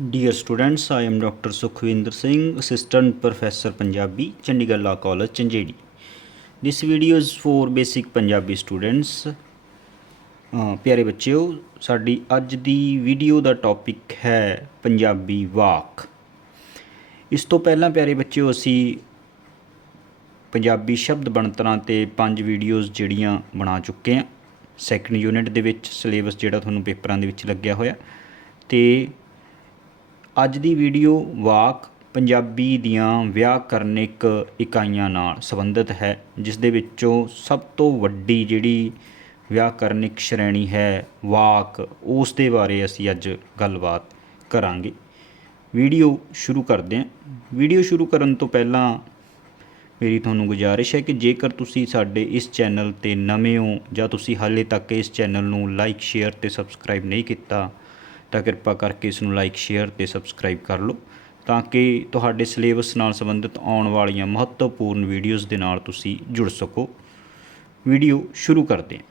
Dear students I am doctor Sukhwinder Singh assistant professor Punjabi Chandigarh law college Chanjeri this video is for basic Punjabi students ਪਿਆਰੇ ਬੱਚਿਓ ਸਾਡੀ ਅੱਜ ਦੀ video ਦਾ topic ਹੈ ਪੰਜਾਬੀ ਵਾਕ ਇਸ ਤੋਂ ਪਹਿਲਾਂ ਪਿਆਰੇ ਬੱਚਿਓ ਅਸੀਂ ਪੰਜਾਬੀ ਸ਼ਬਦ ਬਣਤਰਾਂ ਤੇ ਪੰਜ ਵੀਡੀਓਜ਼ ਜਿਹੜੀਆਂ ਬਣਾ ਚੁੱਕੇ ਹਾਂ ਸੈਕੰਡ ਯੂਨਿਟ ਦੇ ਵਿੱਚ ਸਿਲੇਬਸ ਜਿਹੜਾ ਤੁਹਾਨੂੰ ਪੇਪਰਾਂ ਦੇ ਵਿੱਚ ਲੱਗਿਆ ਹੋਇਆ ਤੇ ਅੱਜ ਦੀ ਵੀਡੀਓ ਵਾਕ ਪੰਜਾਬੀ ਦੀਆਂ ਵਿਆਕਰਨਿਕ ਇਕਾਈਆਂ ਨਾਲ ਸੰਬੰਧਿਤ ਹੈ, ਜਿਸ ਦੇ ਵਿੱਚੋਂ ਸਭ ਤੋਂ ਵੱਡੀ ਜਿਹੜੀ ਵਿਆਕਰਨਿਕ ਸ਼੍ਰੇਣੀ ਹੈ, ਵਾਕ। ਉਸ ਦੇ ਬਾਰੇ ਅਸੀਂ ਅੱਜ ਗੱਲਬਾਤ ਕਰਾਂਗੇ। ਵੀਡੀਓ ਸ਼ੁਰੂ ਕਰਦੇ ਹਾਂ। ਵੀਡੀਓ ਸ਼ੁਰੂ ਕਰਨ ਤੋਂ ਪਹਿਲਾਂ ਮੇਰੀ ਤੁਹਾਨੂੰ ਗੁਜ਼ਾਰਿਸ਼ ਹੈ ਕਿ ਜੇਕਰ ਤੁਸੀਂ ਸਾਡੇ ਇਸ ਚੈਨਲ ਤੇ ਨਵੇਂ ਹੋ ਜਾਂ ਤੁਸੀਂ ਹਾਲੇ ਤੱਕ ਇਸ ਚੈਨਲ ਨੂੰ ਲਾਈਕ, ਸ਼ੇਅਰ ਤੇ ਸਬਸਕ੍ਰਾਈਬ ਨਹੀਂ ਕੀਤਾ ਤਾਂ ਕਿਰਪਾ ਕਰਕੇ ਇਸ ਨੂੰ ਲਾਈਕ ਸ਼ੇਅਰ ਤੇ ਸਬਸਕ੍ਰਾਈਬ ਕਰ ਲਓ ਤਾਂ ਕਿ ਤੁਹਾਡੇ ਸਿਲੇਬਸ ਨਾਲ ਸੰਬੰਧਿਤ ਆਉਣ ਵਾਲੀਆਂ ਮਹੱਤਵਪੂਰਨ ਵੀਡੀਓਜ਼ ਦੇ ਨਾਲ ਤੁਸੀਂ ਜੁੜ ਸਕੋ। ਵੀਡੀਓ ਸ਼ੁਰੂ ਕਰਦੇ ਹਾਂ।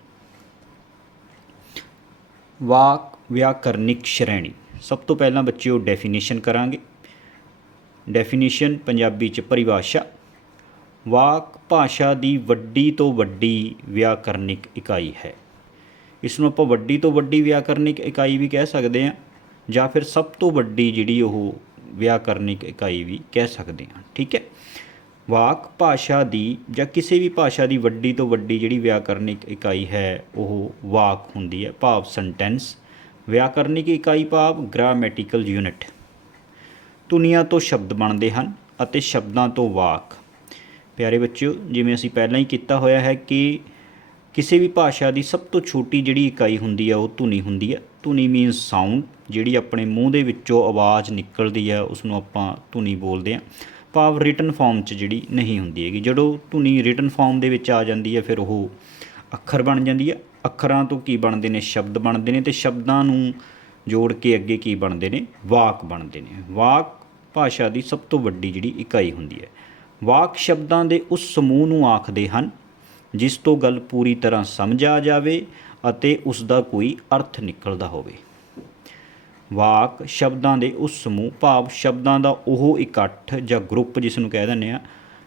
ਵਾਕ ਵਿਆਕਰਨਿਕ ਸ਼੍ਰੇਣੀ। ਸਭ ਤੋਂ ਪਹਿਲਾਂ ਬੱਚਿਓ ਡੈਫੀਨੇਸ਼ਨ ਕਰਾਂਗੇ। ਡੈਫੀਨੇਸ਼ਨ ਪੰਜਾਬੀ ਚ ਪਰਿਭਾਸ਼ਾ। ਵਾਕ ਭਾਸ਼ਾ ਦੀ ਵੱਡੀ ਤੋਂ ਵੱਡੀ ਵਿਆਕਰਨਿਕ ਇਕਾਈ ਹੈ। ਇਸ ਨੂੰ ਆਪਾਂ ਵੱਡੀ ਤੋਂ ਵੱਡੀ ਵਿਆਕਰਨਿਕ ਇਕਾਈ ਵੀ ਕਹਿ ਸਕਦੇ ਹਾਂ, ਜਾਂ ਫਿਰ ਸਭ ਤੋਂ ਵੱਡੀ ਜਿਹੜੀ ਉਹ ਵਿਆਕਰਨਿਕ ਇਕਾਈ ਵੀ ਕਹਿ ਸਕਦੇ ਹਾਂ, ਠੀਕ ਹੈ? ਵਾਕ ਭਾਸ਼ਾ ਦੀ ਜਾਂ ਕਿਸੇ ਵੀ ਭਾਸ਼ਾ ਦੀ ਵੱਡੀ ਤੋਂ ਵੱਡੀ ਜਿਹੜੀ ਵਿਆਕਰਨਿਕ ਇਕਾਈ ਹੈ, ਉਹ ਵਾਕ ਹੁੰਦੀ ਹੈ, ਭਾਵ ਸੈਂਟੈਂਸ ਵਿਆਕਰਨਿਕ ਇਕਾਈ ਭਾਵ ਗ੍ਰਾਮੈਟੀਕਲ ਯੂਨਿਟ ਦੁਨੀਆ ਤੋਂ ਸ਼ਬਦ ਬਣਦੇ ਹਨ ਅਤੇ ਸ਼ਬਦਾਂ ਤੋਂ ਵਾਕ। ਪਿਆਰੇ ਬੱਚਿਓ, ਜਿਵੇਂ ਅਸੀਂ ਪਹਿਲਾਂ ਹੀ ਕੀਤਾ ਹੋਇਆ ਹੈ ਕਿ ਕਿਸੇ ਵੀ ਭਾਸ਼ਾ ਦੀ ਸਭ ਤੋਂ ਛੋਟੀ ਜਿਹੜੀ ਇਕਾਈ ਹੁੰਦੀ ਹੈ ਉਹ ਧੁਨੀ ਹੁੰਦੀ ਹੈ ਧੁਨੀ ਮੀਨਸ ਸਾਊਂਡ ਜਿਹੜੀ ਆਪਣੇ ਮੂੰਹ ਦੇ ਵਿੱਚੋਂ ਆਵਾਜ਼ ਨਿਕਲਦੀ ਹੈ ਉਸ ਨੂੰ ਆਪਾਂ ਧੁਨੀ ਬੋਲਦੇ ਹਾਂ ਭਾਵ ਰਿਟਨ ਫਾਰਮ 'ਚ ਜਿਹੜੀ ਨਹੀਂ ਹੁੰਦੀ ਹੈਗੀ। ਜਦੋਂ ਧੁਨੀ ਰਿਟਨ ਫਾਰਮ ਦੇ ਵਿੱਚ ਆ ਜਾਂਦੀ ਹੈ ਫਿਰ ਉਹ ਅੱਖਰ ਬਣ ਜਾਂਦੀ ਹੈ ਅੱਖਰਾਂ ਤੋਂ ਕੀ ਬਣਦੇ ਨੇ? ਸ਼ਬਦ ਬਣਦੇ ਨੇ ਤੇ ਸ਼ਬਦਾਂ ਨੂੰ ਜੋੜ ਕੇ ਅੱਗੇ ਕੀ ਬਣਦੇ ਨੇ? ਵਾਕ ਬਣਦੇ ਨੇ। ਵਾਕ ਭਾਸ਼ਾ ਦੀ ਸਭ ਤੋਂ ਵੱਡੀ ਜਿਹੜੀ ਇਕਾਈ ਹੁੰਦੀ ਹੈ। ਵਾਕ ਸ਼ਬਦਾਂ ਦੇ ਉਸ ਸਮੂਹ ਨੂੰ ਆਖਦੇ ਹਨ ਜਿਸ ਤੋਂ ਗੱਲ ਪੂਰੀ ਤਰ੍ਹਾਂ ਸਮਝ ਆ ਜਾਵੇ ਅਤੇ ਉਸ ਦਾ ਕੋਈ ਅਰਥ ਨਿਕਲਦਾ ਹੋਵੇ। ਵਾਕ ਸ਼ਬਦਾਂ ਦੇ ਉਸ ਸਮੂਹ ਭਾਵ ਸ਼ਬਦਾਂ ਦਾ ਉਹ ਇਕੱਠ ਜਾਂ ਗਰੁੱਪ ਜਿਸ ਨੂੰ ਕਹਿ ਦਿੰਦੇ ਆ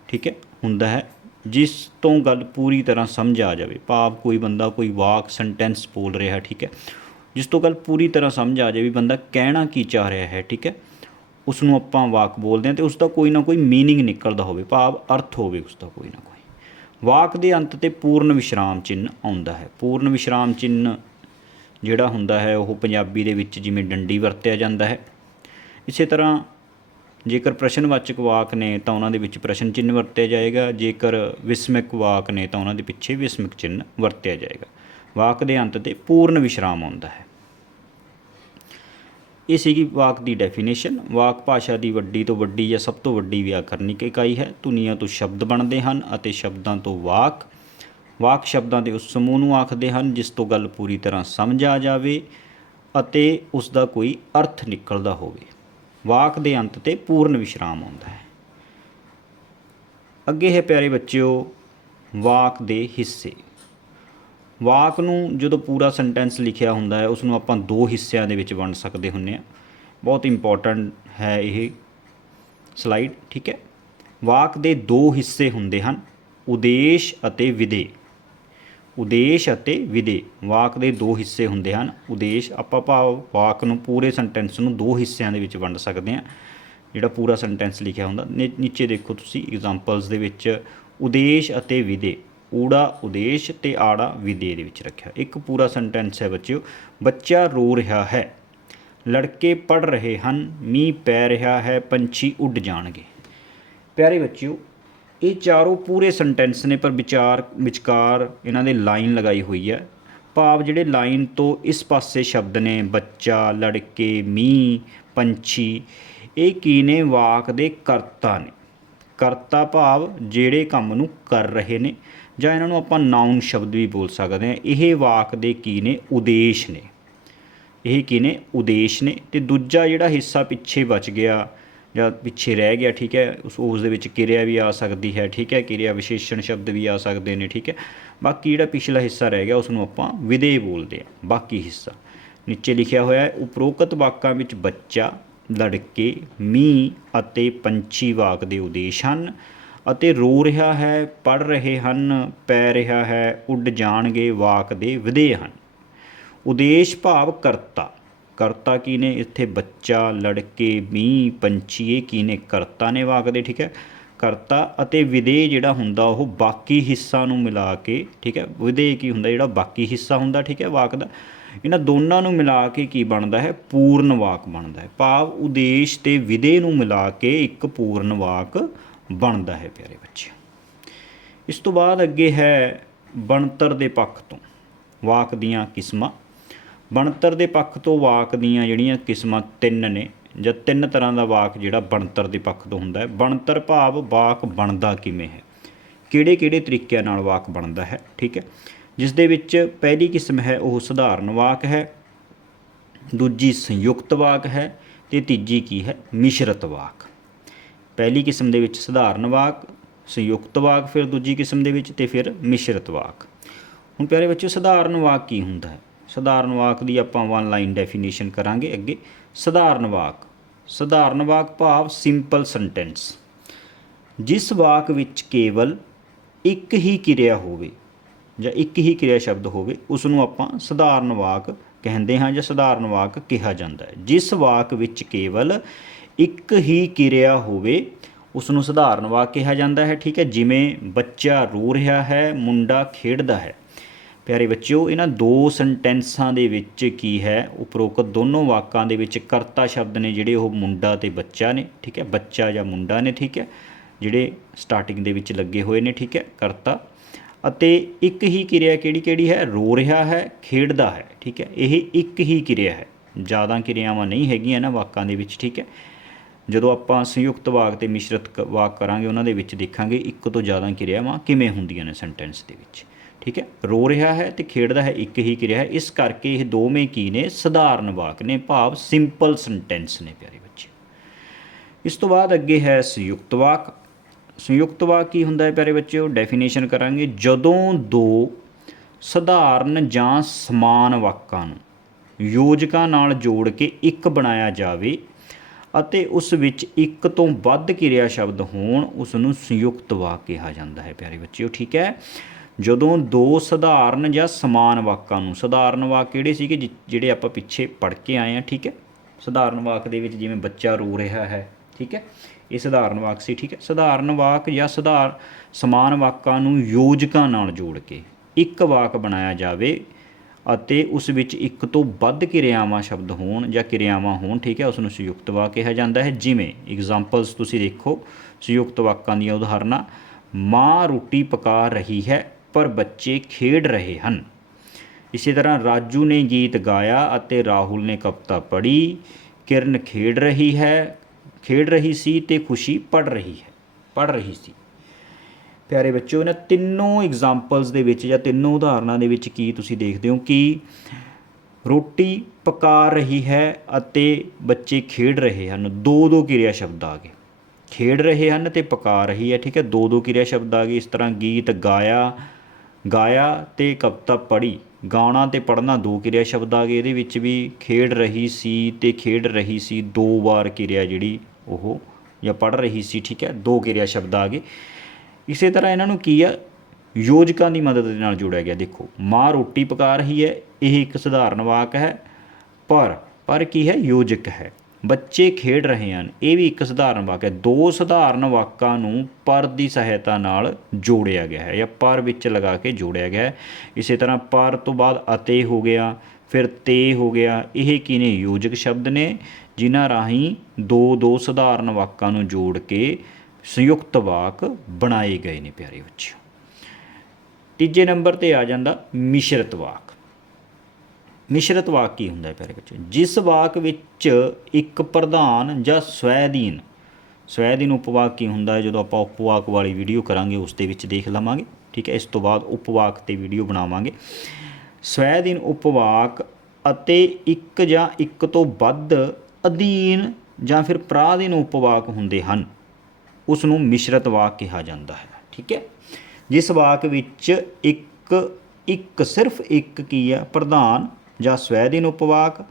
ਠੀਕ ਹੈ, ਹੁੰਦਾ ਹੈ, ਜਿਸ ਤੋਂ ਗੱਲ ਪੂਰੀ ਤਰ੍ਹਾਂ ਸਮਝ ਆ ਜਾਵੇ। ਭਾਵ ਕੋਈ ਬੰਦਾ ਕੋਈ ਵਾਕ ਸੈਂਟੈਂਸ ਬੋਲ ਰਿਹਾ, ਠੀਕ ਹੈ, ਜਿਸ ਤੋਂ ਗੱਲ ਪੂਰੀ ਤਰ੍ਹਾਂ ਸਮਝ ਆ ਜਾਵੇ ਬੰਦਾ ਕਹਿਣਾ ਕੀ ਚਾਹ ਰਿਹਾ ਹੈ, ਠੀਕ ਹੈ ਉਸ ਨੂੰ ਆਪਾਂ ਵਾਕ ਬੋਲਦੇ ਹਾਂ ਤੇ ਉਸ ਦਾ ਕੋਈ ਨਾ ਕੋਈ ਮੀਨਿੰਗ ਨਿਕਲਦਾ ਹੋਵੇ, ਭਾਵ ਅਰਥ ਹੋਵੇ ਉਸ ਦਾ ਕੋਈ ਨਾ ਕੋਈ। ਵਾਕ ਦੇ ਅੰਤ ਤੇ ਪੂਰਨ ਵਿਸ਼ਰਾਮ ਚਿੰਨ੍ਹ ਆਉਂਦਾ ਹੈ। ਪੂਰਨ ਵਿਸ਼ਰਾਮ ਚਿੰਨ੍ਹ ਜਿਹੜਾ ਹੁੰਦਾ ਹੈ, ਉਹ ਪੰਜਾਬੀ ਦੇ ਵਿੱਚ ਜਿਵੇਂ ਡੰਡੀ ਵਰਤਿਆ ਜਾਂਦਾ ਹੈ। ਇਸੇ ਤਰ੍ਹਾਂ ਜੇਕਰ ਪ੍ਰਸ਼ਨਵਾਚਕ ਵਾਕ ਨੇ ਤਾਂ ਉਹਨਾਂ ਦੇ ਵਿੱਚ ਪ੍ਰਸ਼ਨ ਚਿੰਨ੍ਹ ਵਰਤਿਆ ਜਾਏਗਾ, ਜੇਕਰ ਵਿਸਮਿਕ ਵਾਕ ਨੇ ਤਾਂ ਉਹਨਾਂ ਦੇ ਪਿੱਛੇ ਵਿਸਮਿਕ ਚਿੰਨ੍ਹ ਵਰਤਿਆ ਜਾਏਗਾ। ਵਾਕ ਦੇ ਅੰਤ ਤੇ ਪੂਰਨ ਵਿਸ਼ਰਾਮ ਆਉਂਦਾ ਹੈ। ਇਹ ਸੀਗੀ ਵਾਕ ਦੀ ਡੈਫੀਨੇਸ਼ਨ ਵਾਕ ਭਾਸ਼ਾ ਦੀ ਵੱਡੀ ਤੋਂ ਵੱਡੀ ਜਾਂ ਸਭ ਤੋਂ ਵੱਡੀ ਵਿਆਕਰਨਿਕ ਇਕਾਈ ਹੈ। ਧੁਨੀਆਂ ਤੋਂ ਸ਼ਬਦ ਬਣਦੇ ਹਨ ਅਤੇ ਸ਼ਬਦਾਂ ਤੋਂ ਵਾਕ। ਵਾਕ ਸ਼ਬਦਾਂ ਦੇ ਉਸ ਸਮੂਹ ਨੂੰ ਆਖਦੇ ਹਨ, ਜਿਸ ਤੋਂ ਗੱਲ ਪੂਰੀ ਤਰ੍ਹਾਂ ਸਮਝ ਆ ਜਾਵੇ ਅਤੇ ਉਸ ਦਾ ਕੋਈ ਅਰਥ ਨਿਕਲਦਾ ਹੋਵੇ। ਵਾਕ ਦੇ ਅੰਤ ਤੇ ਪੂਰਨ ਵਿਸ਼ਰਾਮ ਆਉਂਦਾ ਹੈ। ਅੱਗੇ ਹੈ ਪਿਆਰੇ ਬੱਚਿਓ, ਵਾਕ ਦੇ ਹਿੱਸੇ। ਵਾਕ ਨੂੰ ਜਦੋਂ ਪੂਰਾ ਸੈਂਟੈਂਸ ਲਿਖਿਆ ਹੁੰਦਾ ਹੈ ਉਸ ਨੂੰ ਆਪਾਂ ਦੋ ਹਿੱਸਿਆਂ ਦੇ ਵਿੱਚ ਵੰਡ ਸਕਦੇ ਹੁੰਨੇ ਆ ਬਹੁਤ ਇੰਪੋਰਟੈਂਟ ਹੈ ਇਹ ਸਲਾਈਡ ਠੀਕ ਹੈ? ਵਾਕ ਦੇ ਦੋ ਹਿੱਸੇ ਹੁੰਦੇ ਹਨ, ਉਦੇਸ਼ ਅਤੇ ਵਿਦੇ ਉਦੇਸ਼ ਅਤੇ ਵਿਦੇ ਵਾਕ ਦੇ ਦੋ ਹਿੱਸੇ ਹੁੰਦੇ ਹਨ। ਉਦੇਸ਼, ਆਪਾਂ ਭਾਵ ਵਾਕ ਨੂੰ ਪੂਰੇ ਸੈਂਟੈਂਸ ਨੂੰ ਦੋ ਹਿੱਸਿਆਂ ਦੇ ਵਿੱਚ ਵੰਡ ਸਕਦੇ ਹਾਂ, ਜਿਹੜਾ ਪੂਰਾ ਸੈਂਟੈਂਸ ਲਿਖਿਆ ਹੁੰਦਾ। ਨੀ- ਨੀਚੇ ਦੇਖੋ ਤੁਸੀਂ ਐਗਜ਼ਾਮਪਲਸ ਦੇ ਵਿੱਚ, ਉਦੇਸ਼ ਅਤੇ ਵਿਦੇ ਊੜਾ, ਉਦੇਸ਼ ਤੇ ਆੜਾ ਵਿਦੇ ਦੇ ਵਿੱਚ ਰੱਖਿਆ। ਇੱਕ ਪੂਰਾ ਸੈਂਟੈਂਸ ਹੈ ਬੱਚਿਓ, ਬੱਚਾ ਰੋ ਰਿਹਾ ਹੈ। ਲੜਕੇ ਪੜ ਰਹੇ ਹਨ, ਮੀਂਹ ਪੈ ਰਿਹਾ ਹੈ, ਪੰਛੀ ਉੱਡ ਜਾਣਗੇ। ਪਿਆਰੇ ਬੱਚਿਓ, ਇਹ ਚਾਰੋਂ ਪੂਰੇ ਸੈਂਟੈਂਸ ਨੇ, ਪਰ ਵਿਚਾਰ, ਵਿਚਕਾਰ ਇਹਨਾਂ ਦੇ ਲਾਈਨ ਲਗਾਈ ਹੋਈ ਹੈ। ਭਾਵ ਜਿਹੜੇ ਲਾਈਨ ਤੋਂ ਇਸ ਪਾਸੇ ਸ਼ਬਦ ਨੇ, ਬੱਚਾ, ਲੜਕੇ, ਮੀਂਹ, ਪੰਛੀ, ਇਹ ਕੀ ਨੇ, ਵਾਕ ਦੇ ਕਰਤਾ ਨੇ। ਕਰਤਾ ਭਾਵ ਜਿਹੜੇ ਕੰਮ ਨੂੰ ਕਰ ਰਹੇ ਨੇ। ਜਾਂ ਇਹਨਾਂ ਨੂੰ ਆਪਾਂ ਨਾਉਨ ਸ਼ਬਦ ਵੀ ਬੋਲ ਸਕਦੇ ਹਾਂ। ਇਹ ਵਾਕ ਦੇ ਕੀ ਨੇ? ਉਦੇਸ਼ ਨੇ। ਇਹ ਕੀ ਨੇ? ਉਦੇਸ਼ ਨੇ। ਤੇ ਦੂਜਾ ਜਿਹੜਾ ਹਿੱਸਾ ਪਿੱਛੇ ਬਚ ਗਿਆ ਜਾਂ ਪਿੱਛੇ ਰਹਿ ਗਿਆ, ਠੀਕ ਹੈ, ਉਸ ਉਸ ਦੇ ਵਿੱਚ ਕਿਰਿਆ ਵੀ ਆ ਸਕਦੀ ਹੈ, ਠੀਕ ਹੈ, ਕਿਰਿਆ ਵਿਸ਼ੇਸ਼ਣ ਸ਼ਬਦ ਵੀ ਆ ਸਕਦੇ ਨੇ, ਠੀਕ ਹੈ। ਬਾਕੀ ਜਿਹੜਾ ਪਿਛਲਾ ਹਿੱਸਾ ਰਹਿ ਗਿਆ ਉਸ ਨੂੰ ਆਪਾਂ ਵਿਦੇ ਬੋਲਦੇ ਹਾਂ। ਬਾਕੀ ਹਿੱਸਾ। ਨੀਚੇ ਲਿਖਿਆ ਹੋਇਆ ਹੈ, ਉਪਰੋਕਤ ਵਾਕਾਂ ਵਿੱਚ ਬੱਚਾ ਲੜਕੇ, ਮੀਂਹ ਅਤੇ ਪੰਛੀ ਵਾਕ ਦੇ ਉਦੇਸ਼ ਹਨ ਅਤੇ ਰੋ ਰਿਹਾ ਹੈ ਪੜ ਰਹੇ ਹਨ, ਪੈ ਰਿਹਾ ਹੈ, ਉੱਡ ਜਾਣਗੇ ਵਾਕ ਦੇ ਵਿਧੇਯ ਹਨ। ਉਦੇਸ਼ ਭਾਵ ਕਰਤਾ। ਕਰਤਾ ਕੀ ਨੇ ਇੱਥੇ ਬੱਚਾ, ਲੜਕੇ, ਮੀਂਹ, ਪੰਛੀ, ਇਹ ਕੀ ਨੇ ਕਰਤਾ ਨੇ ਵਾਕ ਦੇ, ਠੀਕ ਹੈ? ਕਰਤਾ ਅਤੇ ਵਿਧੇ ਜਿਹੜਾ ਹੁੰਦਾ ਉਹ ਬਾਕੀ ਹਿੱਸਾ ਨੂੰ ਮਿਲਾ ਕੇ, ਠੀਕ ਹੈ? ਵਿਦੇ ਕੀ ਹੁੰਦਾ? ਜਿਹੜਾ ਬਾਕੀ ਹਿੱਸਾ ਹੁੰਦਾ, ਠੀਕ ਹੈ, ਵਾਕ ਦਾ। ਇਹਨਾਂ ਦੋਨਾਂ ਨੂੰ ਮਿਲਾ ਕੇ ਕੀ ਬਣਦਾ ਹੈ? ਪੂਰਨ ਵਾਕ ਬਣਦਾ ਹੈ। ਭਾਵ ਉਦੇਸ਼ ਤੇ ਵਿਧੇ ਨੂੰ ਮਿਲਾ ਕੇ ਇੱਕ ਪੂਰਨ ਵਾਕ ਬਣਦਾ ਹੈ ਪਿਆਰੇ ਬੱਚੇ ਇਸ ਤੋਂ ਬਾਅਦ ਅੱਗੇ ਹੈ ਬਣਤਰ ਦੇ ਪੱਖ ਤੋਂ, ਵਾਕ ਦੀਆਂ ਕਿਸਮਾਂ। ਬਣਤਰ ਦੇ ਪੱਖ ਤੋਂ ਵਾਕ ਦੀਆਂ ਜਿਹੜੀਆਂ ਕਿਸਮਾਂ ਤਿੰਨ ਨੇ, ਜਾਂ ਤਿੰਨ ਤਰ੍ਹਾਂ ਦਾ ਵਾਕ ਜਿਹੜਾ ਬਣਤਰ ਦੇ ਪੱਖ ਤੋਂ ਹੁੰਦਾ ਹੈ। ਬਣਤਰ ਭਾਵ ਵਾਕ ਬਣਦਾ ਕਿਵੇਂ ਹੈ? ਕਿਹੜੇ ਕਿਹੜੇ ਤਰੀਕਿਆਂ ਨਾਲ ਵਾਕ ਬਣਦਾ ਹੈ? ਠੀਕ ਹੈ। ਜਿਸ ਦੇ ਵਿੱਚ ਪਹਿਲੀ ਕਿਸਮ ਹੈ ਉਹ ਸਧਾਰਨ ਵਾਕ ਹੈ, ਦੂਜੀ ਸੰਯੁਕਤ ਵਾਕ ਹੈ ਤੇ ਤੀਜੀ ਕੀ ਹੈ? ਮਿਸ਼ਰਤ ਵਾਕ। ਪਹਿਲੀ ਕਿਸਮ ਦੇ ਵਿੱਚ ਸਧਾਰਨ ਵਾਕ, ਸੰਯੁਕਤ ਵਾਕ, ਫਿਰ ਦੂਜੀ ਕਿਸਮ ਦੇ ਵਿੱਚ ਤੇ ਫਿਰ ਮਿਸ਼ਰਤ ਵਾਕ। ਹੁਣ ਪਿਆਰੇ ਬੱਚਿਓ, ਸਧਾਰਨ ਵਾਕ ਕੀ ਹੁੰਦਾ ਹੈ? ਸਧਾਰਨ ਵਾਕ ਦੀ ਆਪਾਂ ਵਨ ਲਾਈਨ ਡੈਫੀਨੇਸ਼ਨ ਕਰਾਂਗੇ ਅੱਗੇ। ਸਧਾਰਨ ਵਾਕ ਸਧਾਰਨ ਵਾਕ ਭਾਵ ਸਿੰਪਲ ਸੈਂਟੈਂਸ ਜਿਸ ਵਾਕ ਵਿੱਚ ਕੇਵਲ ਇੱਕ ਹੀ ਕਿਰਿਆ ਹੋਵੇ ਜਾਂ ਇੱਕ ਹੀ ਕਿਰਿਆ ਸ਼ਬਦ ਹੋਵੇ ਉਸ ਨੂੰ ਆਪਾਂ ਸਧਾਰਨ ਵਾਕ ਕਹਿੰਦੇ ਹਾਂ ਜਾਂ ਸਧਾਰਨ ਵਾਕ ਕਿਹਾ ਜਾਂਦਾ ਹੈ। ਜਿਸ ਵਾਕ ਵਿੱਚ ਕੇਵਲ ਇੱਕ ਹੀ ਕਿਰਿਆ ਹੋਵੇ ਉਸ ਨੂੰ ਸਧਾਰਨ ਵਾਕ ਕਿਹਾ ਜਾਂਦਾ ਹੈ, ਠੀਕ ਹੈ? ਜਿਵੇਂ ਬੱਚਾ ਰੋ ਰਿਹਾ ਹੈ, ਮੁੰਡਾ ਖੇਡਦਾ ਹੈ। ਪਿਆਰੇ ਬੱਚਿਓ, ਇਹਨਾਂ ਦੋ ਸੈਂਟੈਂਸਾਂ ਦੇ ਵਿੱਚ ਕੀ ਹੈ? ਉਪਰੋਕਤ ਦੋਨੋਂ ਵਾਕਾਂ ਦੇ ਵਿੱਚ ਕਰਤਾ ਸ਼ਬਦ ਨੇ ਜਿਹੜੇ ਉਹ ਮੁੰਡਾ ਤੇ ਬੱਚਾ ਨੇ, ਠੀਕ ਹੈ? ਬੱਚਾ ਜਾਂ ਮੁੰਡਾ ਨੇ, ਠੀਕ ਹੈ? ਜਿਹੜੇ ਸਟਾਰਟਿੰਗ ਦੇ ਵਿੱਚ ਲੱਗੇ ਹੋਏ ਨੇ, ਠੀਕ ਹੈ? ਕਰਤਾ। ਅਤੇ ਇੱਕ ਹੀ ਕਿਰਿਆ ਕਿਹੜੀ ਕਿਹੜੀ ਹੈ? ਰੋ ਰਿਹਾ ਹੈ, ਖੇਡਦਾ ਹੈ, ਠੀਕ ਹੈ? ਇਹ ਇੱਕ ਹੀ ਕਿਰਿਆ ਹੈ। ਜ਼ਿਆਦਾ ਕਿਰਿਆਵਾਂ ਨਹੀਂ ਹੈਗੀਆਂ ਨਾ ਵਾਕਾਂ ਦੇ ਵਿੱਚ, ਠੀਕ ਹੈ? ਜਦੋਂ ਆਪਾਂ ਸੰਯੁਕਤ ਵਾਕ ਤੇ ਮਿਸ਼ਰਤ ਕ- ਵਾਕ ਕਰਾਂਗੇ, ਉਹਨਾਂ ਦੇ ਵਿੱਚ ਦੇਖਾਂਗੇ ਇੱਕ ਤੋਂ ਜ਼ਿਆਦਾ ਕਿਰਿਆਵਾਂ ਕਿਵੇਂ ਹੁੰਦੀਆਂ ਨੇ ਸੈਂਟੈਂਸ ਦੇ ਵਿੱਚ, ਠੀਕ ਹੈ? ਰੋ ਰਿਹਾ ਹੈ ਤੇ ਖੇਡਦਾ ਹੈ, ਇੱਕ ਹੀ ਕਿਰਿਆ ਹੈ। ਇਸ ਕਰਕੇ ਇਹ ਦੋਵੇਂ ਕੀ ਨੇ? ਸਧਾਰਨ ਵਾਕ ਨੇ, ਭਾਵ ਸਿੰਪਲ ਸੈਂਟੈਂਸ ਨੇ, ਪਿਆਰੇ ਬੱਚੇ। ਇਸ ਤੋਂ ਬਾਅਦ ਅੱਗੇ ਹੈ ਸੰਯੁਕਤ ਵਾਕ। ਸੰਯੁਕਤ ਵਾਕ ਕੀ ਹੁੰਦਾ ਹੈ ਪਿਆਰੇ ਬੱਚਿਓ? ਡੈਫੀਨੇਸ਼ਨ ਕਰਾਂਗੇ। ਜਦੋਂ ਦੋ ਸਧਾਰਨ ਜਾਂ ਸਮਾਨ ਵਾਕਾਂ ਨੂੰ ਯੋਜਕਾਂ ਨਾਲ ਜੋੜ ਕੇ ਇੱਕ ਬਣਾਇਆ ਜਾਵੇ ਅਤੇ ਉਸ ਵਿੱਚ ਇੱਕ ਤੋਂ ਵੱਧ ਕਿਰਿਆ ਸ਼ਬਦ ਹੋਣ ਉਸ ਨੂੰ ਸੰਯੁਕਤ ਵਾਕ ਕਿਹਾ ਜਾਂਦਾ ਹੈ ਪਿਆਰੇ ਬੱਚਿਓ, ਠੀਕ ਹੈ? ਜਦੋਂ ਦੋ ਸਧਾਰਨ ਜਾਂ ਸਮਾਨ ਵਾਕਾਂ ਨੂੰ, ਸਧਾਰਨ ਵਾਕ ਕਿਹੜੇ ਸੀਗੇ ਜਿਹੜੇ ਆਪਾਂ ਪਿੱਛੇ ਪੜ੍ਹ ਕੇ ਆਏ ਆ ਠੀਕ ਹੈ? ਸਧਾਰਨ ਵਾਕ ਦੇ ਵਿੱਚ ਜਿਵੇਂ ਬੱਚਾ ਰੋ ਰਿਹਾ ਹੈ, ਠੀਕ ਹੈ? ਇਹ ਸਧਾਰਨ ਵਾਕ ਸੀ, ਠੀਕ ਹੈ? ਸਧਾਰਨ ਵਾਕ ਜਾਂ ਸਧਾਰ, ਸਮਾਨ ਵਾਕਾਂ ਨੂੰ ਯੋਜਕਾਂ ਨਾਲ ਜੋੜ ਕੇ ਇੱਕ ਵਾਕ ਬਣਾਇਆ ਜਾਵੇ ਅਤੇ ਉਸ ਵਿੱਚ ਇੱਕ ਤੋਂ ਵੱਧ ਕਿਰਿਆਵਾਂ ਸ਼ਬਦ ਹੋਣ ਜਾਂ ਕਿਰਿਆਵਾਂ ਹੋਣ, ਠੀਕ ਹੈ? ਉਸ ਨੂੰ ਸੰਯੁਕਤ ਵਾਕ ਕਿਹਾ ਜਾਂਦਾ ਹੈ। ਜਿਵੇਂ ਐਗਜ਼ਾਮਪਲਸ ਤੁਸੀਂ ਦੇਖੋ, ਸੰਯੁਕਤ ਵਾਕਾਂ ਦੀਆਂ ਉਦਾਹਰਨਾਂ, ਮਾਂ ਰੋਟੀ ਪਕਾ ਰਹੀ ਹੈ, ਪਰ ਬੱਚੇ ਖੇਡ ਰਹੇ ਹਨ। ਇਸੇ ਤਰ੍ਹਾਂ ਰਾਜੂ ਨੇ ਗੀਤ ਗਾਇਆ ਅਤੇ ਰਾਹੁਲ ਨੇ ਕਵਿਤਾ ਪੜ੍ਹੀ, ਕਿਰਨ ਖੇਡ ਰਹੀ ਹੈ ਖੇਡ ਰਹੀ ਸੀ ਤੇ ਖੁਸ਼ੀ ਪੜ ਰਹੀ ਹੈ, ਪੜ ਰਹੀ ਸੀ। ਪਿਆਰੇ ਬੱਚਿਓ, ਇਹਨਾਂ ਤਿੰਨੋਂ ਐਗਜ਼ਾਮਪਲਸ ਦੇ ਵਿੱਚ ਜਾਂ ਤਿੰਨੋਂ ਉਦਾਹਰਨਾਂ ਦੇ ਵਿੱਚ ਕੀ ਤੁਸੀਂ ਦੇਖਦੇ ਹੋ ਕਿ ਰੋਟੀ ਪਕਾ ਰਹੀ ਹੈ ਅਤੇ ਬੱਚੇ ਖੇਡ ਰਹੇ ਹਨ ਦੋ ਦੋ ਕਿਰਿਆ ਸ਼ਬਦ ਆ ਗਏ। ਖੇਡ ਰਹੇ ਹਨ ਤੇ ਪਕਾ ਰਹੀ ਹੈ, ਠੀਕ ਹੈ ਦੋ ਦੋ ਕਿਰਿਆ ਸ਼ਬਦ ਆ ਗਏ, ਇਸ ਤਰ੍ਹਾਂ ਗੀਤ, ਗਾਇਆ ਗਾਇਆ ਅਤੇ ਕਵਿਤਾ ਪੜ੍ਹੀ। ਗਾਉਣਾ ਅਤੇ ਪੜ੍ਹਨਾ ਦੋ ਕਿਰਿਆ ਸ਼ਬਦ ਆ ਗਏ। ਇਹਦੇ ਵਿੱਚ ਵੀ ਖੇਡ ਰਹੀ ਸੀ ਅਤੇ ਖੇਡ ਰਹੀ ਸੀ ਦੋ ਵਾਰ ਕਿਰਿਆ ਜਿਹੜੀ ਉਹ ਜਾਂ ਪੜ੍ਹ ਰਹੀ ਸੀ, ਠੀਕ ਹੈ, ਦੋ ਕਿਰਿਆ ਸ਼ਬਦ ਆ ਗਏ। ਇਸੇ ਤਰ੍ਹਾਂ ਇਹਨਾਂ ਨੂੰ ਕੀ ਆ? ਯੋਜਕਾਂ ਦੀ ਮਦਦ ਦੇ ਨਾਲ ਜੋੜਿਆ ਗਿਆ। ਦੇਖੋ, ਮਾਂ ਰੋਟੀ ਪਕਾ ਰਹੀ ਹੈ, ਇਹ ਇੱਕ ਸਧਾਰਨ ਵਾਕ ਹੈ, ਪਰ ਪਰ ਕੀ ਹੈ? ਯੋਜਕ ਹੈ। ਬੱਚੇ ਖੇਡ ਰਹੇ ਹਨ। ਇਹ ਵੀ ਇੱਕ ਸਧਾਰਨ ਵਾਕ ਹੈ। ਦੋ ਸਧਾਰਨ ਵਾਕਾਂ ਨੂੰ ਪਰ ਦੀ ਸਹਾਇਤਾ ਨਾਲ ਜੋੜਿਆ ਗਿਆ ਹੈ ਜਾਂ ਪਰ ਵਿੱਚ ਲਗਾ ਕੇ ਜੋੜਿਆ ਗਿਆ ਹੈ। ਇਸੇ ਤਰ੍ਹਾਂ ਪਰ ਤੋਂ ਬਾਅਦ ਅਤੇ ਹੋ ਗਿਆ, ਫਿਰ ਤੇ ਹੋ ਗਿਆ, ਇਹ ਕੀ ਨੇ ਯੋਜਕ ਸ਼ਬਦ ਨੇ ਜਿਨ੍ਹਾਂ ਰਾਹੀਂ ਦੋ ਦੋ ਸਧਾਰਨ ਵਾਕਾਂ ਨੂੰ ਜੋੜ ਕੇ ਸੰਯੁਕਤ ਵਾਕ ਬਣਾਏ ਗਏ ਨੇ ਪਿਆਰੇ ਬੱਚਿਓ। ਤੀਜੇ ਨੰਬਰ ਤੇ ਆ ਜਾਂਦਾ ਮਿਸ਼ਰਤ ਵਾਕ। ਮਿਸ਼ਰਤ ਵਾਕ ਕੀ ਹੁੰਦਾ ਹੈ ਪਿਆਰੇ ਬੱਚੇ? ਜਿਸ ਵਾਕ ਵਿੱਚ ਇੱਕ ਪ੍ਰਧਾਨ ਜਾਂ ਸਵੈਧੀਨ ਸਵੈਧੀਨ ਉਪਵਾਕ ਕੀ ਹੁੰਦਾ ਹੈ? ਜਦੋਂ ਆਪਾਂ ਉਪਵਾਕ ਵਾਲੀ ਵੀਡੀਓ ਕਰਾਂਗੇ, ਉਸ ਦੇ ਵਿੱਚ ਦੇਖ ਲਵਾਂਗੇ, ਠੀਕ ਹੈ? ਇਸ ਤੋਂ ਬਾਅਦ ਉਪਵਾਕ ਤੇ ਵੀਡੀਓ ਬਣਾਵਾਂਗੇ। ਸਵੈਧੀਨ ਉਪਵਾਕ ਅਤੇ ਇੱਕ ਜਾਂ ਇੱਕ ਤੋਂ ਵੱਧ ਅਧੀਨ ਜਾਂ ਫਿਰ ਪ੍ਰਾਧੀਨ ਉਪਵਾਕ ਹੁੰਦੇ ਹਨ ਉਸ ਨੂੰ ਮਿਸ਼ਰਤ ਵਾਕ ਕਿਹਾ ਜਾਂਦਾ ਹੈ, ਠੀਕ ਹੈ? ਜਿਸ ਵਾਕ ਵਿੱਚ ਇੱਕ ਇੱਕ ਸਿਰਫ ਇੱਕ ਕੀ ਹੈ? ਪ੍ਰਧਾਨ ਜਾਂ ਸਵੈਧੀਨ ਉਪਵਾਕ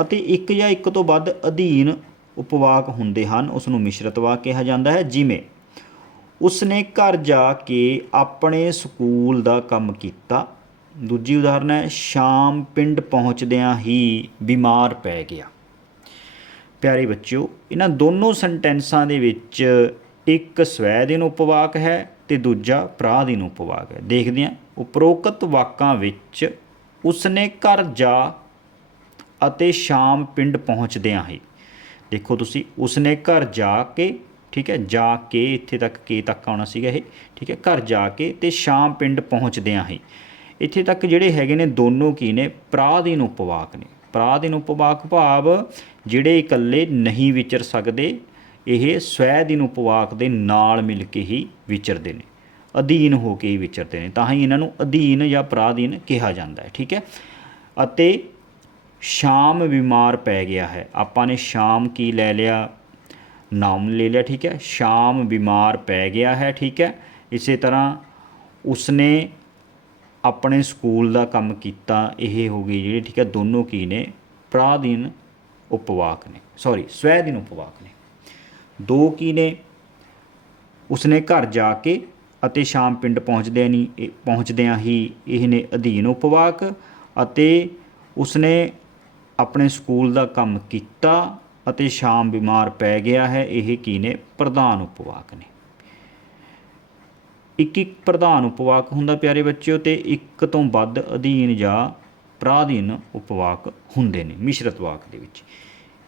ਅਤੇ ਇੱਕ ਜਾਂ ਇੱਕ ਤੋਂ ਵੱਧ ਅਧੀਨ ਉਪਵਾਕ ਹੁੰਦੇ ਹਨ ਉਸ ਨੂੰ ਮਿਸ਼ਰਤ ਵਾਕ ਕਿਹਾ ਜਾਂਦਾ ਹੈ। ਜਿਵੇਂ, ਉਸਨੇ ਘਰ ਜਾ ਕੇ ਆਪਣੇ ਸਕੂਲ ਦਾ ਕੰਮ ਕੀਤਾ। ਦੂਜੀ ਉਦਾਹਰਨ ਹੈ, ਸ਼ਾਮ ਪਿੰਡ ਪਹੁੰਚਦਿਆਂ ਹੀ ਬਿਮਾਰ ਪੈ ਗਿਆ। ਪਿਆਰੇ ਬੱਚਿਓ, ਇਹਨਾਂ ਦੋਨੋਂ ਸੈਂਟੈਂਸਾਂ ਦੇ ਵਿੱਚ ਇੱਕ ਸਵੈ ਸਵੈਦਿਨ ਉਪਵਾਕ ਹੈ ਤੇ ਦੂਜਾ ਪ੍ਰਾਦੀਨ ਉਪਵਾਕ ਹੈ। ਦੇਖਦੇ ਹਾਂ, ਉਪਰੋਕਤ ਵਾਕਾਂ ਵਿੱਚ ਉਸਨੇ ਘਰ ਜਾ ਅਤੇ ਸ਼ਾਮ ਪਿੰਡ ਪਹੁੰਚਦਿਆਂ ਹੀ, ਦੇਖੋ ਤੁਸੀਂ, ਉਸਨੇ ਘਰ ਜਾ ਕੇ, ਠੀਕ ਹੈ, ਜਾ ਕੇ ਇੱਥੇ ਤੱਕ ਕੇ ਤੱਕ ਆਉਣਾ ਸੀਗਾ ਇਹ, ਠੀਕ ਹੈ, ਘਰ ਜਾ ਕੇ ਤੇ ਸ਼ਾਮ ਪਿੰਡ ਪਹੁੰਚਦਿਆਂ ਹੀ। ਇੱਥੇ ਤੱਕ ਜਿਹੜੇ ਹੈਗੇ ਨੇ ਦੋਨੋਂ ਕੀ ਨੇ ਪ੍ਰਾਦੀਨ ਉਪਵਾਕ ਨੇ। ਪ੍ਰਾਦੀਨ ਉਪਵਾਕ ਭਾਵ ਜਿਹੜੇ ਇਕੱਲੇ ਨਹੀਂ ਵਿਚਰ ਸਕਦੇ, ਇਹ ਸਵੈ ਦਿਨ ਉਪਵਾਕ ਦੇ ਨਾਲ ਮਿਲ ਕੇ ਹੀ ਵਿਚਰਦੇ ਨੇ। ਅਧੀਨ ਹੋ ਕੇ ਹੀ ਵਿਚਰਦੇ ਨੇ, ਤਾਂ ਹੀ ਇਹਨਾਂ ਨੂੰ ਅਧੀਨ ਜਾਂ ਪ੍ਰਾਦੀਨ ਕਿਹਾ ਜਾਂਦਾ ਹੈ, ਠੀਕ ਹੈ? ਅਤੇ ਸ਼ਾਮ ਬਿਮਾਰ ਪੈ ਗਿਆ ਹੈ, ਆਪਾਂ ਨੇ ਸ਼ਾਮ ਕੀ ਲੈ ਲਿਆ? ਨਾਮ ਲੈ ਲਿਆ, ਠੀਕ ਹੈ? ਸ਼ਾਮ ਬਿਮਾਰ ਪੈ ਗਿਆ ਹੈ, ਠੀਕ ਹੈ? ਇਸੇ ਤਰ੍ਹਾਂ ਉਸਨੇ ਆਪਣੇ ਸਕੂਲ ਦਾ ਕੰਮ ਕੀਤਾ, ਇਹ ਹੋ ਗਈ ਜਿਹੜੀ, ਠੀਕ ਹੈ, ਦੋਨੋਂ ਕੀ ਨੇ? ਪ੍ਰਾਦੀਨ ਉਪਵਾਕ ਨੇ ਸੌਰੀ ਸਵੈਦੀਨ ਉਪਵਾਕ ਨੇ। ਦੋ ਕੀ ਨੇ? ਉਸਨੇ ਘਰ ਜਾ ਕੇ ਅਤੇ ਸ਼ਾਮ ਪਿੰਡ ਪਹੁੰਚਦਿਆਂ ਨਹੀਂ ਇਹ- ਪਹੁੰਚਦਿਆਂ ਹੀ ਇਹ ਨੇ ਅਧੀਨ ਉਪਵਾਕ ਅਤੇ ਉਸਨੇ ਆਪਣੇ ਸਕੂਲ ਦਾ ਕੰਮ ਕੀਤਾ ਅਤੇ ਸ਼ਾਮ ਬਿਮਾਰ ਪੈ ਗਿਆ ਹੈ, ਇਹ ਕੀ ਨੇ ਪ੍ਰਧਾਨ ਉਪਵਾਕ ਨੇ। ਇੱਕ ਇੱਕ ਪ੍ਰਧਾਨ ਉਪਵਾਕ ਹੁੰਦਾ ਪਿਆਰੇ ਬੱਚਿਓ, ਤੇ ਇੱਕ ਤੋਂ ਵੱਧ ਅਧੀਨ ਜਾਂ ਪ੍ਰਾਧੀਨ ਉਪਵਾਕ ਹੁੰਦੇ ਨੇ ਮਿਸ਼ਰਤ ਵਾਕ ਦੇ ਵਿੱਚ।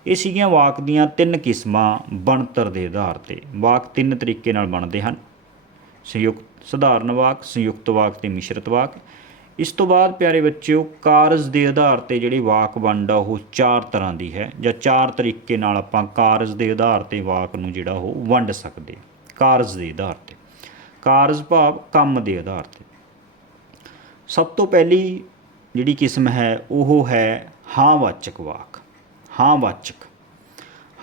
ਇਹ ਸੀਗੀਆਂ ਵਾਕ ਦੀਆਂ ਤਿੰਨ ਕਿਸਮਾਂ ਬਣਤਰ ਦੇ ਆਧਾਰ ਤੇ। ਵਾਕ ਤਿੰਨ ਤਰੀਕੇ ਨਾਲ ਬਣਦੇ ਹਨ। ਸੰਯੁਕਤ ਸਧਾਰਨ ਵਾਕ, ਸੰਯੁਕਤ ਵਾਕ ਤੇ ਮਿਸ਼ਰਤ ਵਾਕ। ਇਸ ਤੋਂ ਬਾਅਦ ਪਿਆਰੇ ਬੱਚਿਓ, ਕਾਰਜ ਦੇ ਆਧਾਰ ਤੇ ਜਿਹੜੀ ਵਾਕ ਵੰਡ ਆ, ਉਹ ਚਾਰ ਤਰ੍ਹਾਂ ਦੀ ਹੈ। ਜਾਂ ਚਾਰ ਤਰੀਕੇ ਨਾਲ ਆਪਾਂ ਕਾਰਜ ਦੇ ਆਧਾਰ ਤੇ ਵਾਕ ਨੂੰ ਜਿਹੜਾ ਉਹ ਵੰਡ ਸਕਦੇ ਕਾਰਜ ਦੇ ਆਧਾਰ ਤੇ। ਕਾਰਜ ਭਾਵ ਕੰਮ ਦੇ ਆਧਾਰ ਤੇ। ਸਭ ਤੋਂ ਪਹਿਲੀ ਜਿਹੜੀ ਕਿਸਮ ਹੈ, ਉਹ ਹੈ ਹਾਂ ਵਾਚਕ ਵਾਕ। ਹਾਂ ਵਾਚਕ।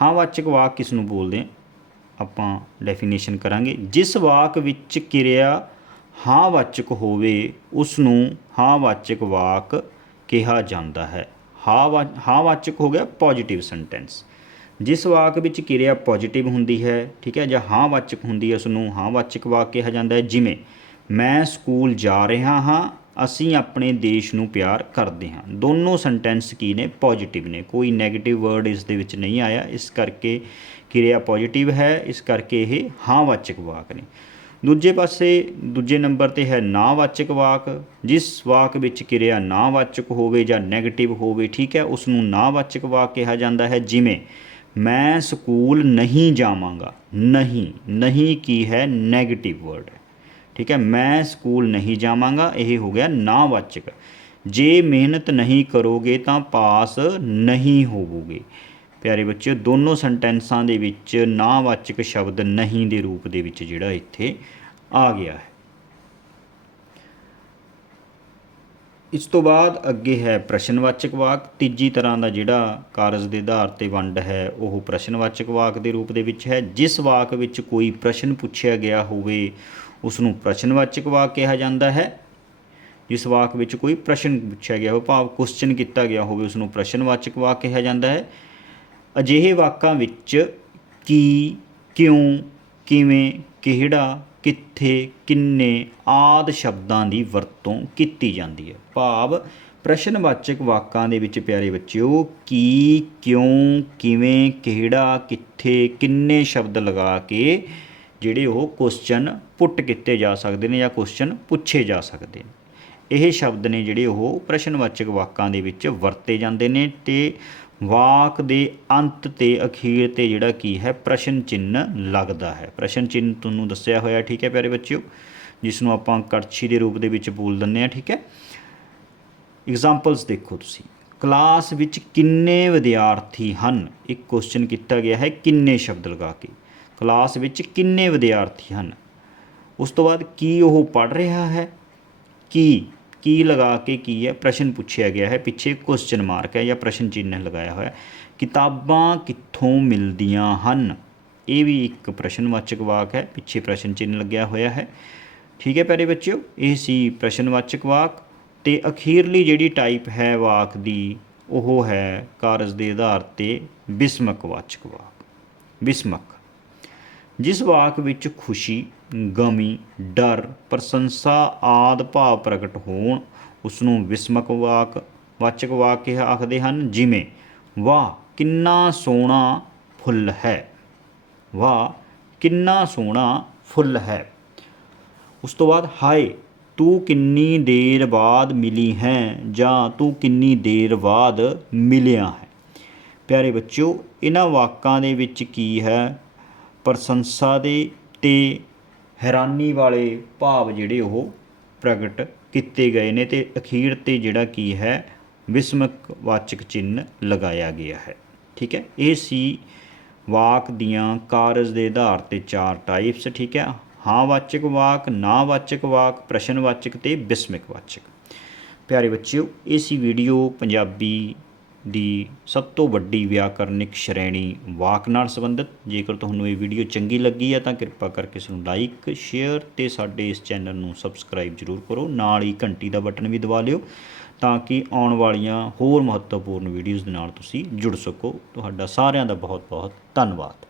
ਹਾਂ ਵਾਚਕ ਵਾਕ ਕਿਸ ਨੂੰ ਬੋਲਦੇ ਆ ਆਪਾਂ ਡੈਫੀਨੇਸ਼ਨ ਕਰਾਂਗੇ। ਜਿਸ ਵਾਕ ਵਿੱਚ ਕਿਰਿਆ ਹਾਂ ਵਾਚਕ ਹੋਵੇ ਉਸ ਨੂੰ ਹਾਂ ਵਾਚਕ ਵਾਕ ਕਿਹਾ ਜਾਂਦਾ ਹੈ। ਹਾਂ ਵਾ- ਹਾਂ ਵਾਚਕ ਹੋ ਗਿਆ ਪੋਜੀਟਿਵ ਸੈਂਟੈਂਸ ਜਿਸ ਵਾਕ ਵਿੱਚ ਕਿਰਿਆ ਪੋਜੀਟਿਵ ਹੁੰਦੀ ਹੈ, ਠੀਕ ਹੈ, ਜਾਂ ਹਾਂ ਵਾਚਕ ਹੁੰਦੀ ਹੈ ਉਸ ਨੂੰ ਹਾਂ ਵਾਚਕ ਵਾਕ ਕਿਹਾ ਜਾਂਦਾ ਹੈ। ਜਿਵੇਂ, ਮੈਂ ਸਕੂਲ ਜਾ ਰਿਹਾ ਹਾਂ ਅਸੀਂ ਆਪਣੇ ਦੇਸ਼ ਨੂੰ ਪਿਆਰ ਕਰਦੇ ਹਾਂ। ਦੋਨੋਂ ਸੈਂਟੈਂਸ ਕੀ ਨੇ? ਪੋਜੀਟਿਵ ਨੇ। ਕੋਈ ਨੈਗੇਟਿਵ ਵਰਡ ਇਸ ਦੇ ਵਿੱਚ ਨਹੀਂ ਆਇਆ। ਇਸ ਕਰਕੇ ਕਿਰਿਆ ਪੋਜੀਟਿਵ ਹੈ। ਇਸ ਕਰਕੇ ਇਹ ਹਾਂ-ਵਾਚਕ ਵਾਕ ਨੇ। ਦੂਜੇ ਪਾਸੇ, ਦੂਜੇ ਨੰਬਰ ਤੇ ਹੈ ਨਾ-ਵਾਚਕ ਵਾਕ। ਜਿਸ ਵਾਕ ਵਿੱਚ ਕਿਰਿਆ ਨਾ-ਵਾਚਕ ਹੋਵੇ ਜਾਂ ਨੈਗੇਟਿਵ ਹੋਵੇ, ਠੀਕ ਹੈ ਉਸ ਨੂੰ ਨਾ-ਵਾਚਕ ਵਾਕ ਕਿਹਾ ਜਾਂਦਾ ਹੈ। ਜਿਵੇਂ, ਮੈਂ ਸਕੂਲ ਨਹੀਂ ਜਾਵਾਂਗਾ। ਨਹੀਂ। ਨਹੀਂ ਕੀ ਹੈ? ਨੈਗੇਟਿਵ ਵਰਡ ਹੈ। ਠੀਕ ਹੈ, ਮੈਂ ਸਕੂਲ ਨਹੀਂ ਜਾਵਾਂਗਾ, ਇਹ ਹੋ ਗਿਆ ਨਾਵਾਚਕ ਜੇ ਮਿਹਨਤ ਨਹੀਂ ਕਰੋਗੇ ਤਾਂ ਪਾਸ ਨਹੀਂ ਹੋਵੋਗੇ। ਪਿਆਰੇ ਬੱਚਿਓ, ਦੋਨੋਂ ਸੈਂਟੈਂਸਾਂ ਦੇ ਵਿੱਚ ਨਾਵਾਚਕ ਸ਼ਬਦ ਨਹੀਂ ਦੇ ਰੂਪ ਦੇ ਵਿੱਚ ਜਿਹੜਾ ਇੱਥੇ ਆ ਗਿਆ ਹੈ। ਇਸ ਤੋਂ ਬਾਅਦ ਅੱਗੇ ਹੈ ਪ੍ਰਸ਼ਨਵਾਚਕ ਵਾਕ। ਤੀਜੀ ਤਰ੍ਹਾਂ ਦਾ ਜਿਹੜਾ ਕਾਰਜ ਦੇ ਆਧਾਰ ਤੇ ਵੰਡ ਹੈ, ਉਹ ਪ੍ਰਸ਼ਨਵਾਚਕ ਵਾਕ ਦੇ ਰੂਪ ਦੇ ਵਿੱਚ ਹੈ। ਜਿਸ ਵਾਕ ਵਿੱਚ ਕੋਈ ਪ੍ਰਸ਼ਨ ਪੁੱਛਿਆ ਗਿਆ ਹੋਵੇ ਉਸ ਨੂੰ ਪ੍ਰਸ਼ਨਵਾਚਕ ਵਾਕ ਕਿਹਾ ਜਾਂਦਾ ਹੈ। ਜਿਸ ਵਾਕ ਵਿੱਚ ਕੋਈ ਪ੍ਰਸ਼ਨ ਪੁੱਛਿਆ ਗਿਆ ਹੋਵੇ, ਭਾਵ ਕੁਐਸਚਨ ਕੀਤਾ ਗਿਆ ਹੋਵੇ ਉਸ ਨੂੰ ਪ੍ਰਸ਼ਨਵਾਚਕ ਵਾਕ ਕਿਹਾ ਜਾਂਦਾ ਹੈ। ਅਜਿਹੇ ਵਾਕਾਂ ਵਿੱਚ ਕੀ, ਕਿਉਂ, ਕਿਵੇਂ, ਕਿਹੜਾ, ਕਿੱਥੇ, ਕਿੰਨੇ ਆਦ ਸ਼ਬਦਾਂ ਦੀ ਵਰਤੋਂ ਕੀਤੀ ਜਾਂਦੀ ਹੈ। ਭਾਵ ਪ੍ਰਸ਼ਨਵਾਚਕ ਵਾਕਾਂ ਦੇ ਵਿੱਚ ਪਿਆਰੇ ਬੱਚਿਓ, ਕੀ, ਕਿਉਂ, ਕਿਵੇਂ, ਕਿਹੜਾ, ਕਿੱਥੇ, ਕਿੰਨੇ ਸ਼ਬਦ ਲਗਾ ਕੇ ਜਿਹੜੇ ਉਹ ਕੁਐਸਚਨ ਪੁੱਟ ਕੀਤੇ ਜਾ ਸਕਦੇ ਨੇ ਜਾਂ ਕੁਐਸਚਨ ਪੁੱਛੇ ਜਾ ਸਕਦੇ ਨੇ। ਇਹ ਸ਼ਬਦ ਨੇ ਜਿਹੜੇ ਉਹ ਪ੍ਰਸ਼ਨਵਾਚਕ ਵਾਕਾਂ ਦੇ ਵਿੱਚ ਵਰਤੇ ਜਾਂਦੇ ਨੇ ਤੇ ਵਾਕ ਦੇ ਅੰਤ ਤੇ ਅਖੀਰ ਤੇ ਜਿਹੜਾ ਕੀ ਹੈ, ਪ੍ਰਸ਼ਨ ਚਿੰਨ੍ਹ ਲੱਗਦਾ ਹੈ। ਪ੍ਰਸ਼ਨ ਚਿੰਨ੍ਹ ਤੁਹਾਨੂੰ ਦੱਸਿਆ ਹੋਇਆ, ਠੀਕ ਹੈ ਪਿਆਰੇ ਬੱਚਿਓ? ਜਿਸ ਨੂੰ ਆਪਾਂ ਕੜਛੀ ਦੇ ਰੂਪ ਦੇ ਵਿੱਚ ਬੋਲ ਦਿੰਦੇ ਆ ਠੀਕ ਹੈ? ਐਗਜ਼ਾਮਪਲਸ ਦੇਖੋ ਤੁਸੀਂ। ਕਲਾਸ ਵਿੱਚ ਕਿੰਨੇ ਵਿਦਿਆਰਥੀ ਹਨ? ਇੱਕ ਕੁਐਸਚਨ ਕੀਤਾ ਗਿਆ ਹੈ, ਕਿੰਨੇ ਸ਼ਬਦ ਲਗਾ ਕੇ? ਕਲਾਸ ਵਿੱਚ ਕਿੰਨੇ ਵਿਦਿਆਰਥੀ ਹਨ? ਉਸ ਤੋਂ ਬਾਅਦ ਕੀ ਉਹ ਪੜ੍ਹ ਰਿਹਾ ਹੈ? ਕੀ ਕੀ ਲਗਾ ਕੇ ਕੀ ਹੈ? ਪ੍ਰਸ਼ਨ ਪੁੱਛਿਆ ਗਿਆ ਹੈ। ਪਿੱਛੇ ਕੁਐਸਚਨ ਮਾਰਕ ਹੈ ਜਾਂ ਪ੍ਰਸ਼ਨ ਚਿੰਨ੍ਹ ਲਗਾਇਆ ਹੋਇਆ ਕਿਤਾਬਾਂ ਕਿੱਥੋਂ ਮਿਲਦੀਆਂ ਹਨ? ਇਹ ਵੀ ਇੱਕ ਪ੍ਰਸ਼ਨਵਾਚਕ ਵਾਕ ਹੈ। ਪਿੱਛੇ ਪ੍ਰਸ਼ਨ ਚਿੰਨ੍ਹ ਲੱਗਿਆ ਹੋਇਆ ਹੈ। ਠੀਕ ਹੈ ਪਿਆਰੇ ਬੱਚਿਓ, ਇਹ ਸੀ ਪ੍ਰਸ਼ਨਵਾਚਕ ਵਾਕ ਤੇ ਅਖੀਰਲੀ ਜਿਹੜੀ ਟਾਈਪ ਹੈ ਵਾਕ ਦੀ, ਉਹ ਹੈ ਕਾਰਜ ਦੇ ਆਧਾਰ ਤੇ ਬਿਸਮਕ ਵਾਚਕ ਵਾਕ। ਬਿਸਮਕ। ਜਿਸ ਵਾਕ ਵਿੱਚ ਖੁਸ਼ੀ, ਗਮੀ, ਡਰ, ਪ੍ਰਸ਼ੰਸਾ ਆਦ ਭਾਵ ਪ੍ਰਗਟ ਹੋਣ ਉਸ ਨੂੰ ਵਿਸਮਕ ਵਾਕ, ਵਾਚਕ ਵਾਕ ਕਿਹਾ ਆਖਦੇ ਹਨ, ਜਿਵੇਂ, ਵਾਹ, ਕਿੰਨਾ ਸੋਹਣਾ ਫੁੱਲ ਹੈ। ਵਾਹ, ਕਿੰਨਾ ਸੋਹਣਾ ਫੁੱਲ ਹੈ। ਉਸ ਤੋਂ ਬਾਅਦ, ਹਾਏ, ਤੂੰ ਕਿੰਨੀ ਦੇਰ ਬਾਅਦ ਮਿਲੀ ਹੈ, ਜਾਂ ਤੂੰ ਕਿੰਨੀ ਦੇਰ ਬਾਅਦ ਮਿਲਿਆ ਹੈ। ਪਿਆਰੇ ਬੱਚਿਓ, ਇਹਨਾਂ ਵਾਕਾਂ ਦੇ ਵਿੱਚ ਕੀ ਹੈ? ਪ੍ਰਸ਼ੰਸਾ ਦੇ ਅਤੇ ਹੈਰਾਨੀ ਵਾਲੇ ਭਾਵ ਜਿਹੜੇ ਉਹ ਪ੍ਰਗਟ ਕੀਤੇ ਗਏ ਨੇ ਅਤੇ ਅਖੀਰ ਤੇ ਜਿਹੜਾ ਕੀ ਹੈ ਵਿਸਮਕ ਵਾਚਕ ਚਿੰਨ੍ਹ ਲਗਾਇਆ ਗਿਆ ਹੈ। ਠੀਕ ਹੈ? ਇਹ ਸੀ ਵਾਕ ਦੀਆਂ ਕਾਰਜ ਦੇ ਆਧਾਰ ਤੇ ਚਾਰ ਟਾਈਪਸ ਠੀਕ ਹੈ? ਹਾਂ ਵਾਚਕ ਵਾਕ ਨਾ ਵਾਚਕ ਵਾਕ ਪ੍ਰਸ਼ਨ ਵਾਚਕ ਤੇ ਬਿਸਮਿਕ ਵਾਚਕ ਪਿਆਰੇ ਬੱਚਿਓ, ਇਹ ਸੀ ਵੀਡੀਓ ਪੰਜਾਬੀ ਦੀ ਸਭ ਤੋਂ ਵੱਡੀ ਵਿਆਕਰਨਿਕ ਸ਼੍ਰੇਣੀ ਵਾਕ ਨਾਲ ਸੰਬੰਧਿਤ। ਜੇਕਰ ਤੁਹਾਨੂੰ ਇਹ ਵੀਡੀਓ ਚੰਗੀ ਲੱਗੀ ਹੈ ਤਾਂ ਕਿਰਪਾ ਕਰਕੇ ਇਸ ਨੂੰ ਲਾਈਕ ਸ਼ੇਅਰ ਤੇ ਸਾਡੇ ਇਸ ਚੈਨਲ ਨੂੰ ਸਬਸਕ੍ਰਾਈਬ ਜ਼ਰੂਰ ਕਰੋ। ਨਾਲ ਹੀ ਘੰਟੀ ਦਾ ਬਟਨ ਵੀ ਦਬਾ ਲਿਓ ਤਾਂ ਕਿ ਆਉਣ ਵਾਲੀਆਂ ਹੋਰ ਮਹੱਤਵਪੂਰਨ ਵੀਡੀਓਜ਼ ਦੇ ਨਾਲ ਤੁਸੀਂ ਜੁੜ ਸਕੋ। ਤੁਹਾਡਾ ਸਾਰਿਆਂ ਦਾ ਬਹੁਤ ਬਹੁਤ ਧੰਨਵਾਦ।